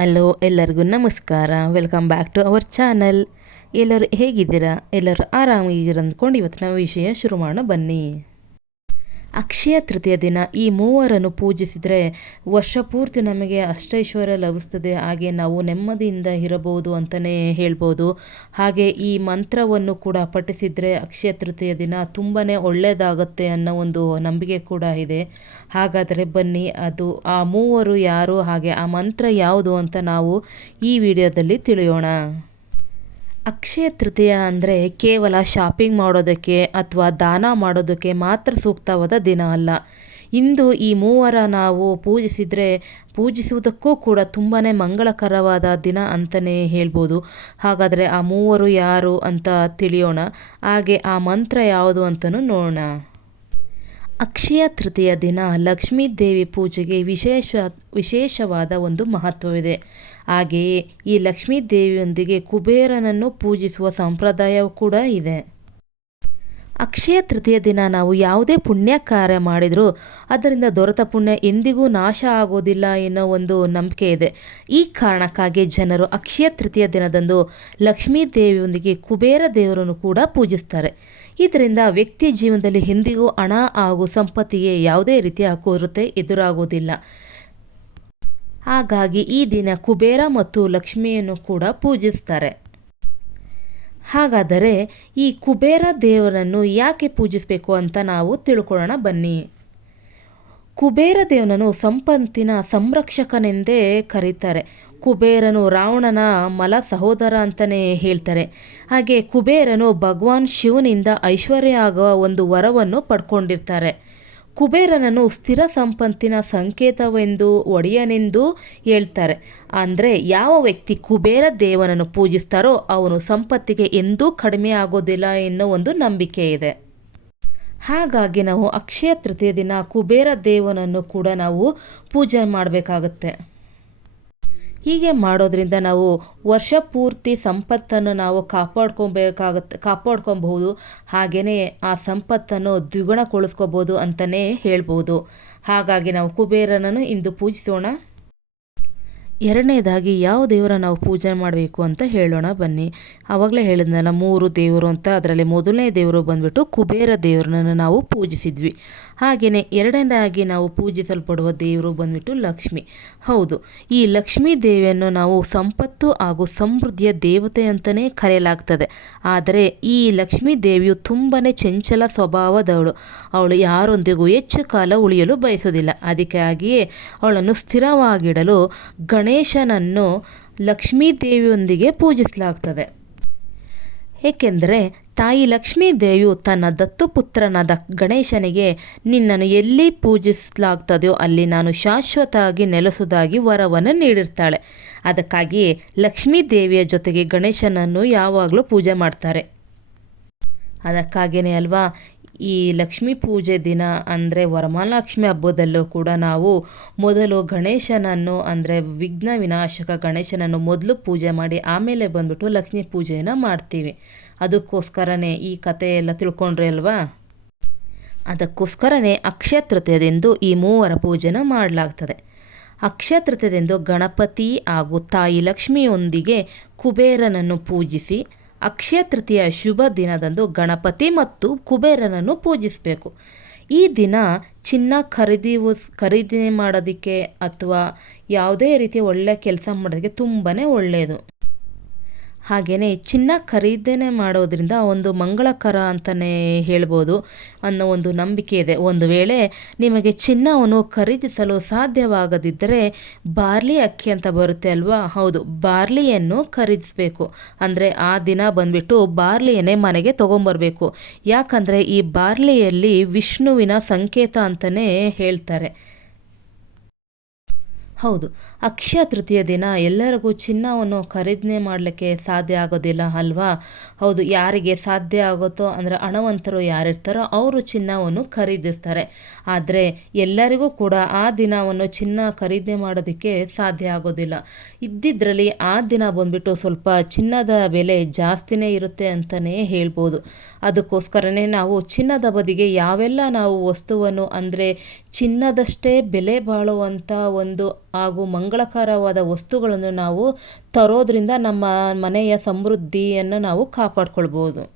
Hello ಎಲ್ಲರಿಗೂ ನಮಸ್ಕಾರ. Welcome back to our channel ಎಲ್ಲರೂ ಹೇಗಿದ್ದೀರಾ? ಎಲ್ಲರೂ ಆರಾಮಾಗಿದ್ದೀರ ಅಂದ್ಕೊಂಡು ಇವತ್ತು ನಾವು ವಿಷಯ ಶುರು ಮಾಡೋಣ ಬನ್ನಿ. ಅಕ್ಷಯ ತೃತೀಯ ದಿನ ಈ ಮೂವರನ್ನು ಪೂಜಿಸಿದರೆ ವರ್ಷ ಪೂರ್ತಿ ನಮಗೆ ಅಷ್ಟೈಶ್ವರ್ಯ ಲಭಿಸ್ತದೆ, ಹಾಗೆ ನಾವು ನೆಮ್ಮದಿಯಿಂದ ಇರಬಹುದು ಅಂತಲೇ ಹೇಳ್ಬೋದು. ಹಾಗೆ ಈ ಮಂತ್ರವನ್ನು ಕೂಡ ಪಠಿಸಿದರೆ ಅಕ್ಷಯ ತೃತೀಯ ದಿನ ತುಂಬಾ ಒಳ್ಳೆಯದಾಗುತ್ತೆ ಅನ್ನೋ ಒಂದು ನಂಬಿಕೆ ಕೂಡ ಇದೆ. ಹಾಗಾದರೆ ಬನ್ನಿ, ಅದು ಆ ಮೂವರು ಯಾರು, ಹಾಗೆ ಆ ಮಂತ್ರ ಯಾವುದು ಅಂತ ನಾವು ಈ ವಿಡಿಯೋದಲ್ಲಿ ತಿಳಿಯೋಣ. ಅಕ್ಷಯ ತೃತೀಯ ಅಂದರೆ ಕೇವಲ ಶಾಪಿಂಗ್ ಮಾಡೋದಕ್ಕೆ ಅಥವಾ ದಾನ ಮಾಡೋದಕ್ಕೆ ಮಾತ್ರ ಸೂಕ್ತವಾದ ದಿನ ಅಲ್ಲ. ಇಂದು ಈ ಮೂವರ ನಾವು ಪೂಜಿಸಿದರೆ ಪೂಜಿಸುವುದಕ್ಕೂ ಕೂಡ ತುಂಬಾ ಮಂಗಳಕರವಾದ ದಿನ ಅಂತಲೇ ಹೇಳ್ಬೋದು. ಹಾಗಾದರೆ ಆ ಮೂವರು ಯಾರು ಅಂತ ತಿಳಿಯೋಣ. ಹಾಗೆ ಆ ಮಂತ್ರ ಯಾವುದು ಅಂತಲೂ ನೋಡೋಣ. ಅಕ್ಷಯ ತೃತೀಯ ದಿನ ಲಕ್ಷ್ಮೀ ದೇವಿ ಪೂಜೆಗೆ ವಿಶೇಷ ವಿಶೇಷವಾದ ಒಂದು ಮಹತ್ವವಿದೆ. ಹಾಗೆಯೇ ಈ ಲಕ್ಷ್ಮೀ ದೇವಿಯೊಂದಿಗೆ ಕುಬೇರನನ್ನು ಪೂಜಿಸುವ ಸಂಪ್ರದಾಯವೂ ಕೂಡ ಇದೆ. ಅಕ್ಷಯ ತೃತೀಯ ದಿನ ನಾವು ಯಾವುದೇ ಪುಣ್ಯ ಕಾರ್ಯ ಮಾಡಿದರೂ ಅದರಿಂದ ದೊರೆತ ಪುಣ್ಯ ಎಂದಿಗೂ ನಾಶ ಆಗೋದಿಲ್ಲ ಎನ್ನೋ ಒಂದು ನಂಬಿಕೆ ಇದೆ. ಈ ಕಾರಣಕ್ಕಾಗಿ ಜನರು ಅಕ್ಷಯ ತೃತೀಯ ದಿನದಂದು ಲಕ್ಷ್ಮೀ ದೇವಿಯೊಂದಿಗೆ ಕುಬೇರ ದೇವರನ್ನು ಕೂಡ ಪೂಜಿಸ್ತಾರೆ. ಇದರಿಂದ ವ್ಯಕ್ತಿಯ ಜೀವನದಲ್ಲಿ ಎಂದಿಗೂ ಹಣ ಹಾಗೂ ಸಂಪತ್ತಿಗೆ ಯಾವುದೇ ರೀತಿಯ ಕೊರತೆ ಎದುರಾಗುವುದಿಲ್ಲ ಹಾಗಾಗಿ ಈ ದಿನ ಕುಬೇರ ಮತ್ತು ಲಕ್ಷ್ಮಿಯನ್ನು ಕೂಡ ಪೂಜಿಸ್ತಾರೆ. ಹಾಗಾದರೆ ಈ ಕುಬೇರ ದೇವರನ್ನು ಯಾಕೆ ಪೂಜಿಸಬೇಕು ಅಂತ ನಾವು ತಿಳ್ಕೊಳ್ಳೋಣ ಬನ್ನಿ. ಕುಬೇರ ದೇವನನ್ನು ಸಂಪತ್ತಿನ ಸಂರಕ್ಷಕನೆಂದೇ ಕರೀತಾರೆ. ಕುಬೇರನು ರಾವಣನ ಮಲ ಸಹೋದರ ಅಂತಲೇ ಹೇಳ್ತಾರೆ. ಹಾಗೆ ಕುಬೇರನು ಭಗವಾನ್ ಶಿವನಿಂದ ಐಶ್ವರ್ಯ ಆಗುವ ಒಂದು ವರವನ್ನು ಪಡ್ಕೊಂಡಿರ್ತಾರೆ. ಕುಬೇರನನ್ನು ಸ್ಥಿರ ಸಂಪತ್ತಿನ ಸಂಕೇತವೆಂದು ಒಡೆಯನೆಂದು ಹೇಳ್ತಾರೆ. ಅಂದರೆ ಯಾವ ವ್ಯಕ್ತಿ ಕುಬೇರ ದೇವನನ್ನು ಪೂಜಿಸ್ತಾರೋ ಅವನು ಸಂಪತ್ತಿಗೆ ಎಂದೂ ಕಡಿಮೆ ಆಗೋದಿಲ್ಲ ಎನ್ನೋ ಒಂದು ನಂಬಿಕೆ ಇದೆ. ಹಾಗಾಗಿ ನಾವು ಅಕ್ಷಯ ತೃತೀಯ ದಿನ ಕುಬೇರ ದೇವನನ್ನು ಕೂಡ ನಾವು ಪೂಜೆ ಮಾಡಬೇಕಾಗತ್ತೆ. ಹೀಗೆ ಮಾಡೋದ್ರಿಂದ ನಾವು ವರ್ಷ ಪೂರ್ತಿ ಸಂಪತ್ತನ್ನು ನಾವು ಕಾಪಾಡ್ಕೊಬೇಕಾಗತ್ತೆ ಕಾಪಾಡ್ಕೊಬಹುದು. ಹಾಗೆಯೇ ಆ ಸಂಪತ್ತನ್ನು ದ್ವಿಗುಣಗೊಳಿಸ್ಕೋಬೋದು ಅಂತಲೇ ಹೇಳ್ಬೋದು ಹಾಗಾಗಿ ನಾವು ಕುಬೇರನನ್ನು ಇಂದು ಪೂಜಿಸೋಣ. ಎರಡನೇದಾಗಿ ಯಾವ ದೇವರ ನಾವು ಪೂಜೆ ಮಾಡಬೇಕು ಅಂತ ಹೇಳೋಣ ಬನ್ನಿ. ಆವಾಗಲೇ ಹೇಳಿದ್ನಲ್ಲ, ಮೂರು ದೇವರು ಅಂತ. ಅದರಲ್ಲಿ ಮೊದಲನೇ ದೇವರು ಬಂದ್ಬಿಟ್ಟು ಕುಬೇರ ದೇವರನ್ನು ನಾವು ಪೂಜಿಸಿದ್ವಿ. ಹಾಗೆಯೇ ಎರಡನೇದಾಗಿ ನಾವು ಪೂಜಿಸಲ್ಪಡುವ ದೇವರು ಬಂದ್ಬಿಟ್ಟು ಲಕ್ಷ್ಮಿ. ಹೌದು, ಈ ಲಕ್ಷ್ಮೀ ದೇವಿಯನ್ನು ನಾವು ಸಂಪತ್ತು ಹಾಗೂ ಸಮೃದ್ಧಿಯ ದೇವತೆ ಅಂತಲೇ ಕರೆಯಲಾಗ್ತದೆ. ಆದರೆ ಈ ಲಕ್ಷ್ಮೀ ದೇವಿಯು ತುಂಬಾ ಚಂಚಲ ಸ್ವಭಾವದವಳು. ಅವಳು ಯಾರೊಂದಿಗೂ ಹೆಚ್ಚು ಕಾಲ ಉಳಿಯಲು ಬಯಸೋದಿಲ್ಲ ಅದಕ್ಕಾಗಿಯೇ ಅವಳನ್ನು ಸ್ಥಿರವಾಗಿಡಲು ಗಣ ಗಣೇಶನನ್ನು ಲಕ್ಷ್ಮೀ ದೇವಿಯೊಂದಿಗೆ ಪೂಜಿಸಲಾಗ್ತದೆ. ಏಕೆಂದರೆ ತಾಯಿ ಲಕ್ಷ್ಮೀ ದೇವಿಯು ತನ್ನ ದತ್ತುಪುತ್ರನಾದ ಗಣೇಶನಿಗೆ ನಿನ್ನನ್ನು ಎಲ್ಲಿ ಪೂಜಿಸಲಾಗ್ತದೆಯೋ ಅಲ್ಲಿ ನಾನು ಶಾಶ್ವತವಾಗಿ ನೆಲೆಸುವುದಾಗಿ ವರವನ್ನು ನೀಡಿರ್ತಾಳೆ. ಅದಕ್ಕಾಗಿಯೇ ಲಕ್ಷ್ಮೀ ದೇವಿಯ ಜೊತೆಗೆ ಗಣೇಶನನ್ನು ಯಾವಾಗಲೂ ಪೂಜೆ ಮಾಡ್ತಾರೆ. ಅದಕ್ಕಾಗಿಯೇ ಅಲ್ವಾ ಈ ಲಕ್ಷ್ಮೀ ಪೂಜೆ ದಿನ ಅಂದರೆ ವರಮಹಾಲಕ್ಷ್ಮಿ ಹಬ್ಬದಲ್ಲೂ ಕೂಡ ನಾವು ಮೊದಲು ಗಣೇಶನನ್ನು ಅಂದರೆ ವಿಘ್ನ ವಿನಾಶಕ ಗಣೇಶನನ್ನು ಮೊದಲು ಪೂಜೆ ಮಾಡಿ ಆಮೇಲೆ ಬಂದ್ಬಿಟ್ಟು ಲಕ್ಷ್ಮೀ ಪೂಜೆಯನ್ನು ಮಾಡ್ತೀವಿ. ಅದಕ್ಕೋಸ್ಕರನೇ ಈ ಕಥೆ ಎಲ್ಲ ತಿಳ್ಕೊಂಡ್ರಿ ಅಲ್ವಾ? ಅದಕ್ಕೋಸ್ಕರನೇ ಅಕ್ಷಯ ತೃತೀಯದೆಂದು ಈ ಮೂವರ ಪೂಜೆನ ಮಾಡಲಾಗ್ತದೆ. ಅಕ್ಷಯ ತೃತೀಯದೆಂದು ಗಣಪತಿ ಹಾಗೂ ತಾಯಿ ಲಕ್ಷ್ಮಿಯೊಂದಿಗೆ ಕುಬೇರನನ್ನು ಪೂಜಿಸಿ ಅಕ್ಷಯ ತೃತೀಯ ಶುಭ ದಿನದಂದು ಗಣಪತಿ ಮತ್ತು ಕುಬೇರನನ್ನು ಪೂಜಿಸಬೇಕು. ಈ ದಿನ ಚಿನ್ನ ಖರೀದಿ ಖರೀದಿ ಮಾಡೋದಕ್ಕೆ ಅಥವಾ ಯಾವುದೇ ರೀತಿಯ ಒಳ್ಳೆಯ ಕೆಲಸ ಮಾಡೋದಕ್ಕೆ ತುಂಬಾ ಒಳ್ಳೆಯದು. ಹಾಗೆಯೇ ಚಿನ್ನ ಖರೀದಿನೇ ಮಾಡೋದ್ರಿಂದ ಒಂದು ಮಂಗಳಕರ ಅಂತಲೇ ಹೇಳ್ಬೋದು ಅನ್ನೋ ಒಂದು ನಂಬಿಕೆ ಇದೆ. ಒಂದು ವೇಳೆ ನಿಮಗೆ ಚಿನ್ನವನ್ನು ಖರೀದಿಸಲು ಸಾಧ್ಯವಾಗದಿದ್ದರೆ ಬಾರ್ಲಿ ಅಕ್ಕಿ ಅಂತ ಬರುತ್ತೆ ಅಲ್ವಾ? ಹೌದು, ಬಾರ್ಲಿಯನ್ನು ಖರೀದಿಸಬೇಕು. ಅಂದರೆ ಆ ದಿನ ಬಂದುಬಿಟ್ಟು ಬಾರ್ಲಿಯನ್ನೇ ಮನೆಗೆ ತೊಗೊಂಬರಬೇಕು. ಯಾಕಂದರೆ ಈ ಬಾರ್ಲಿಯಲ್ಲಿ ವಿಷ್ಣುವಿನ ಸಂಕೇತ ಅಂತಲೇ ಹೇಳ್ತಾರೆ. ಹೌದು. ಅಕ್ಷಯ ತೃತೀಯ ದಿನ ಎಲ್ಲರಿಗೂ ಚಿನ್ನವನ್ನು ಖರೀದನೆ ಮಾಡಲಿಕ್ಕೆ ಸಾಧ್ಯ ಆಗೋದಿಲ್ಲ ಅಲ್ವಾ? ಹೌದು, ಯಾರಿಗೆ ಸಾಧ್ಯ ಆಗುತ್ತೋ, ಅಂದರೆ ಹಣವಂತರು ಯಾರಿರ್ತಾರೋ ಅವರು ಚಿನ್ನವನ್ನು ಖರೀದಿಸ್ತಾರೆ. ಆದರೆ ಎಲ್ಲರಿಗೂ ಕೂಡ ಆ ದಿನವನ್ನು ಚಿನ್ನ ಖರೀದಿ ಮಾಡೋದಕ್ಕೆ ಸಾಧ್ಯ ಆಗೋದಿಲ್ಲ. ಇದ್ದಿದ್ರಲ್ಲಿ ಆ ದಿನ ಬಂದುಬಿಟ್ಟು ಸ್ವಲ್ಪ ಚಿನ್ನದ ಬೆಲೆ ಜಾಸ್ತಿನೇ ಇರುತ್ತೆ ಅಂತಲೇ ಹೇಳ್ಬೋದು. ಅದಕ್ಕೋಸ್ಕರನೇ ನಾವು ಚಿನ್ನದ ಬದಿಗೆ ಯಾವೆಲ್ಲ ನಾವು ವಸ್ತುವನ್ನು ಅಂದರೆ ಚಿನ್ನದಷ್ಟೇ ಬೆಲೆ ಬಾಳುವಂಥ ಒಂದು ಹಾಗೂ ಮಂಗಳಕರವಾದ ವಸ್ತುಗಳನ್ನು ನಾವು ತರೋದ್ರಿಂದ ನಮ್ಮ ಮನೆಯ ಸಮೃದ್ಧಿಯನ್ನು ನಾವು ಕಾಪಾಡ್ಕೊಳ್ಬೋದು.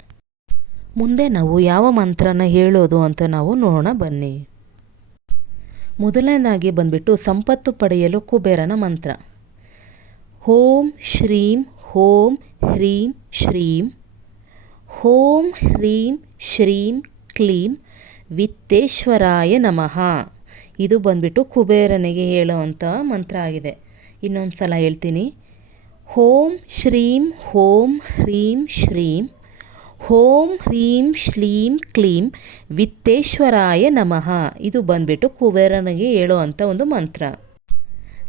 ಮುಂದೆ ನಾವು ಯಾವ ಮಂತ್ರನ ಹೇಳೋದು ಅಂತ ನಾವು ನೋಡೋಣ, ಬನ್ನಿ. ಮೊದಲನೇದಾಗಿ ಬಂದ್ಬಿಟ್ಟು ಸಂಪತ್ತು ಪಡೆಯಲು ಕುಬೇರನ ಮಂತ್ರ. ಓಂ ಶ್ರೀಂ ಹೋಂ ಹ್ರೀಂ ಶ್ರೀಂ ಹೋಂ ಹ್ರೀಂ ಶ್ರೀಂ ಕ್ಲೀಂ ವಿತ್ತೇಶ್ವರಾಯ ನಮಃ. ಇದು ಬಂದ್ಬಿಟ್ಟು ಕುಬೇರನಿಗೆ ಹೇಳುವಂಥ ಮಂತ್ರ ಆಗಿದೆ. ಇನ್ನೊಂದು ಸಲ ಹೇಳ್ತೀನಿ. ಓಂ ಶ್ರೀಂ ಹೋಂ ಹ್ರೀಂ ಶ್ರೀಂ ಓಂ ಹ್ರೀಂ ಶ್ಲೀಂ ಕ್ಲೀಂ ವಿತ್ತೇಶ್ವರಾಯ ನಮಃ. ಇದು ಬಂದ್ಬಿಟ್ಟು ಕುಬೇರನಿಗೆ ಹೇಳುವಂಥ ಒಂದು ಮಂತ್ರ.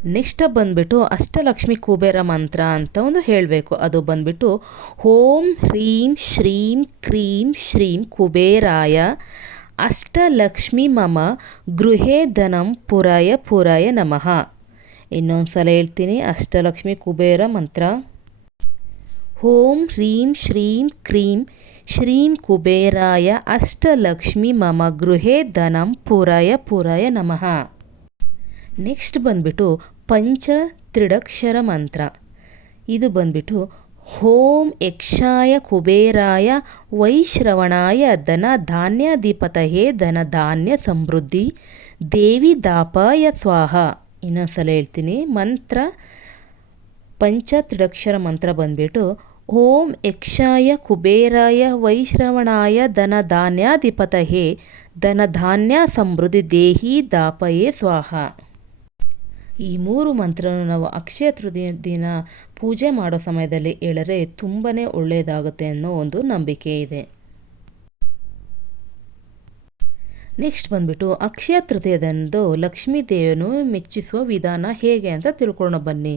ನೆಕ್ಸ್ಟ್ ಬಂದ್ಬಿಟ್ಟು ಅಷ್ಟಲಕ್ಷ್ಮಿ ಕುಬೇರ ಮಂತ್ರ ಅಂತ ಒಂದು ಹೇಳಬೇಕು. ಅದು ಬಂದ್ಬಿಟ್ಟು ಓಂ ಹ್ರೀಂ ಶ್ರೀಂ ಕ್ರೀಂ ಶ್ರೀಂ ಕುಬೇರಾಯ ಅಷ್ಟಲಕ್ಷ್ಮಿ ಮಮ ಗೃಹೇ ಧನಂ ಪುರಾಯ ಪುರಾಯ ನಮಃ. ಇನ್ನೊಂದು ಸಲ ಹೇಳ್ತೀನಿ, ಅಷ್ಟಲಕ್ಷ್ಮಿ ಕುಬೇರ ಮಂತ್ರ. ಓಂ ಹ್ರೀಂ ಶ್ರೀಂ ಕ್ರೀಂ ಶ್ರೀಂ ಕುಬೇರಾಯ ಅಷ್ಟಲಕ್ಷ್ಮಿ ಮಮ ಗೃಹೇ ಧನಂ ಪುರಾಯ ಪುರಾಯ ನಮಃ. ನೆಕ್ಸ್ಟ್ ಬಂದ್ಬಿಟ್ಟು ಪಂಚ ತ್ರಿಡಕ್ಷರ ಮಂತ್ರ. ಇದು ಬಂದ್ಬಿಟ್ಟು ಓಂ ಯಕ್ಷಾಯ ಕುಬೇರಾಯ ವೈಶ್ರವಣಾಯ ಧನ ಧಾನ್ಯಾಧಿಪತಯೇ ಧನ ಧಾನ್ಯ ಸಮೃದ್ಧಿ ದೇವಿ ದಾಪಾಯ ಸ್ವಾಹ. ಇನ್ನೊಂದ್ಸಲ ಹೇಳ್ತೀನಿ. ಮಂತ್ರ ಪಂಚ ತ್ರಿಡಕ್ಷರ ಮಂತ್ರ ಬಂದ್ಬಿಟ್ಟು ಓಂ ಯಕ್ಷಾಯ ಕುಬೇರಾಯ ವೈಶ್ರವಣಾಯ ಧನ ಧಾನ್ಯಾಧಿಪತಯೇ ಧನ ಧಾನ್ಯ ಸಮೃದ್ಧಿ ದೇಹಿ ದಾಪಯೇ ಸ್ವಾಹ. ಈ ಮೂರು ಮಂತ್ರವನ್ನು ನಾವು ಅಕ್ಷಯ ತೃತೀಯ ದಿನ ಪೂಜೆ ಮಾಡೋ ಸಮಯದಲ್ಲಿ ಹೇಳರೆ ತುಂಬಾ ಒಳ್ಳೆಯದಾಗುತ್ತೆ ಅನ್ನೋ ಒಂದು ನಂಬಿಕೆ ಇದೆ. ನೆಕ್ಸ್ಟ್ ಬಂದ್ಬಿಟ್ಟು ಅಕ್ಷಯ ತೃತೀಯದಂದು ಲಕ್ಷ್ಮೀ ದೇವಿಯನ್ನು ಮೆಚ್ಚಿಸುವ ವಿಧಾನ ಹೇಗೆ ಅಂತ ತಿಳ್ಕೊಳ್ಳೋ ಬನ್ನಿ.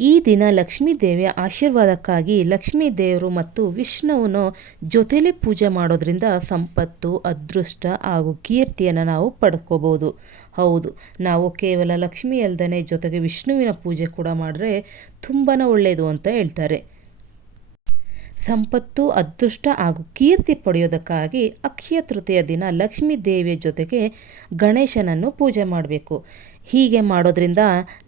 ಈ ದಿನ ಲಕ್ಷ್ಮೀ ದೇವಿಯ ಆಶೀರ್ವಾದಕ್ಕಾಗಿ ಲಕ್ಷ್ಮೀ ದೇವರು ಮತ್ತು ವಿಷ್ಣುವನ್ನು ಜೊತೆಲಿ ಪೂಜೆ ಮಾಡೋದ್ರಿಂದ ಸಂಪತ್ತು, ಅದೃಷ್ಟ ಹಾಗೂ ಕೀರ್ತಿಯನ್ನು ನಾವು ಪಡ್ಕೋಬೋದು. ಹೌದು, ನಾವು ಕೇವಲ ಲಕ್ಷ್ಮಿ ಅಲ್ದೇ ಜೊತೆಗೆ ವಿಷ್ಣುವಿನ ಪೂಜೆ ಕೂಡ ಮಾಡಿದ್ರೆ ತುಂಬಾ ಒಳ್ಳೆಯದು ಅಂತ ಹೇಳ್ತಾರೆ. ಸಂಪತ್ತು, ಅದೃಷ್ಟ ಹಾಗೂ ಕೀರ್ತಿ ಪಡೆಯೋದಕ್ಕಾಗಿ ಅಕ್ಷಯ ತೃತೀಯ ದಿನ ಲಕ್ಷ್ಮೀ ದೇವಿಯ ಜೊತೆಗೆ ಗಣೇಶನನ್ನು ಪೂಜೆ ಮಾಡಬೇಕು. ಹೀಗೆ ಮಾಡೋದ್ರಿಂದ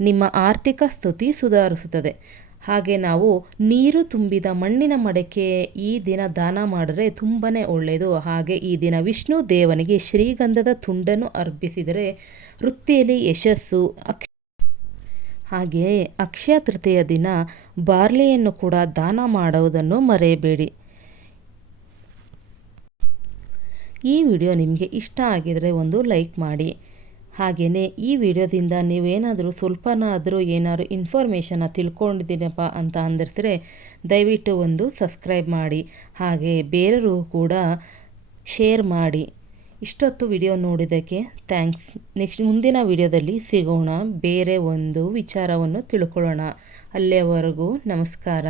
ನಿಮ್ಮ ಆರ್ಥಿಕ ಸ್ಥಿತಿ ಸುಧಾರಿಸುತ್ತದೆ. ಹಾಗೆ ನಾವು ನೀರು ತುಂಬಿದ ಮಣ್ಣಿನ ಮಡಕೆ ಈ ದಿನ ದಾನ ಮಾಡಿದ್ರೆ ತುಂಬಾ ಒಳ್ಳೆಯದು. ಹಾಗೆ ಈ ದಿನ ವಿಷ್ಣು ದೇವನಿಗೆ ಶ್ರೀಗಂಧದ ತುಂಡನ್ನು ಅರ್ಪಿಸಿದರೆ ವೃತ್ತಿಯಲ್ಲಿ ಯಶಸ್ಸು ಹಾಗೆಯೇ ಅಕ್ಷಯ ತೃತೀಯ ದಿನ ಬಾರ್ಲಿಯನ್ನು ಕೂಡ ದಾನ ಮಾಡುವುದನ್ನು ಮರೆಯಬೇಡಿ. ಈ ವಿಡಿಯೋ ನಿಮಗೆ ಇಷ್ಟ ಆಗಿದರೆ ಒಂದು ಲೈಕ್ ಮಾಡಿ. ಹಾಗೆಯೇ ಈ ವಿಡಿಯೋದಿಂದ ನೀವೇನಾದರೂ ಸ್ವಲ್ಪನಾದರೂ ಏನಾದರೂ ಇನ್ಫಾರ್ಮೇಷನ್ನ ತಿಳ್ಕೊಂಡಿದ್ದೀನಪ್ಪ ಅಂತ ಅಂದಿರ್ತಾರೆ, ದಯವಿಟ್ಟು ಒಂದು ಸಬ್ಸ್ಕ್ರೈಬ್ ಮಾಡಿ. ಹಾಗೆ ಬೇರೆಯವರು ಕೂಡ ಶೇರ್ ಮಾಡಿ. ಇಷ್ಟೊತ್ತು ವಿಡಿಯೋ ನೋಡಿದ್ದಕ್ಕೆ ಥ್ಯಾಂಕ್ಸ್. ನೆಕ್ಸ್ಟ್ ಮುಂದಿನ ವಿಡಿಯೋದಲ್ಲಿ ಸಿಗೋಣ. ಬೇರೆ ಒಂದು ವಿಚಾರವನ್ನು ತಿಳ್ಕೊಳ್ಳೋಣ. ಅಲ್ಲಿಯವರೆಗೂ ನಮಸ್ಕಾರ.